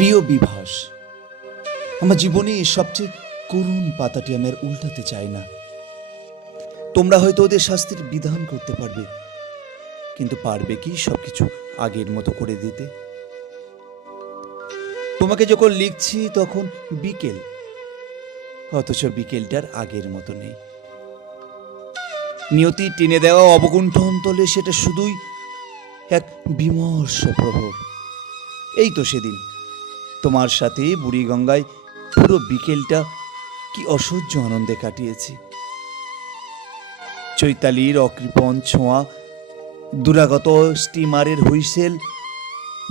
প্রিয় বিভাস, আমার জীবনে সবচেয়ে করুণ পাতাটি আমি আর উল্টাতে চাই না। তোমরা হয়তো ওদের শাস্তির বিধান করতে পারবে, কিন্তু পারবে কি সবকিছু আগের মতো করে দিতে? তোমাকে যখন লিখছি তখন বিকেল, অথচ বিকেলটার আগের মতো নেই। নিয়তি টেনে দেওয়া অবগুণ্ঠন তলে সেটা শুধুই এক বিমর্ষ প্রহর। এই তো সেদিন তোমার সাথে বুড়িগঙ্গায় পুরো বিকেলটা কি অসহ্য আনন্দে কাটিয়েছি। চৈতালির অকৃপণ ছোঁয়া, দুরাগত স্টিমারের হুইসেল,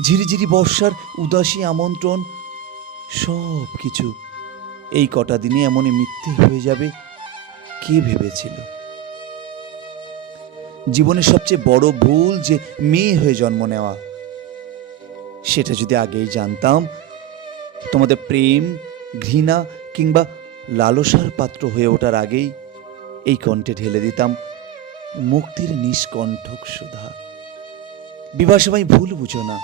ঝিরিঝিরি বর্ষার উদাসী আমন্ত্রণ, সব কিছু এই কটা দিনে এমনই মিথ্যে হয়ে যাবে কে ভেবেছিল? জীবনের সবচেয়ে বড় ভুল যে মেয়ে হয়ে জন্ম নেওয়া। সেটা যদি আগেই জানতাম, তোমাদের প্রেম, ঘৃণা কিংবা লালসার পাত্র হয়ে ওঠার আগেই এই কণ্ঠে ঢেলে দিতাম মুক্তির নিষ্কণ্ঠক সুধা। বিভাস, আমায় ভুল বুঝো না।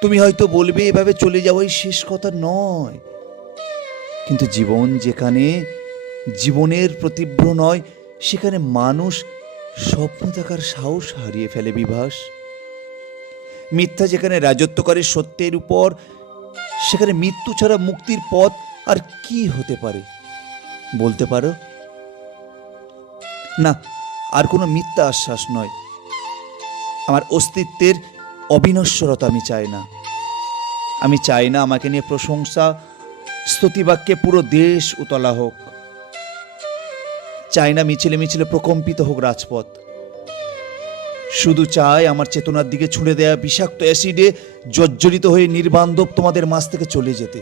তুমি হয়তো বলবে এভাবে চলে যাওয়াই শেষ কথা নয়, কিন্তু জীবন যেখানে জীবনের প্রতীব্র নয়, সেখানে মানুষ স্বপ্ন দেখার সাহস হারিয়ে ফেলে বিভাস। মিথ্যা যেখানে রাজত্ব করে সত্যের উপর, সেখানে মৃত্যু ছাড়া মুক্তির পথ আর কি হতে পারে বলতে পারো? না, আর কোনো মিথ্যা আশ্বাস নয়। আমার অস্তিত্বের অবিনশ্বরতা আমি চাই না। আমি চাই না আমাকে নিয়ে প্রশংসা স্তুতিবাক্যে পুরো দেশ উতলা হোক। চাই না মিছিলে মিছিলে প্রকম্পিত হোক রাজপথ। শুধু চাই আমার চেতনার দিকে ছুঁড়ে দেয়া বিষাক্ত অ্যাসিডে জর্জরিত হয়ে নির্বান্ধব তোমাদের মাঝ থেকে চলে যেতে।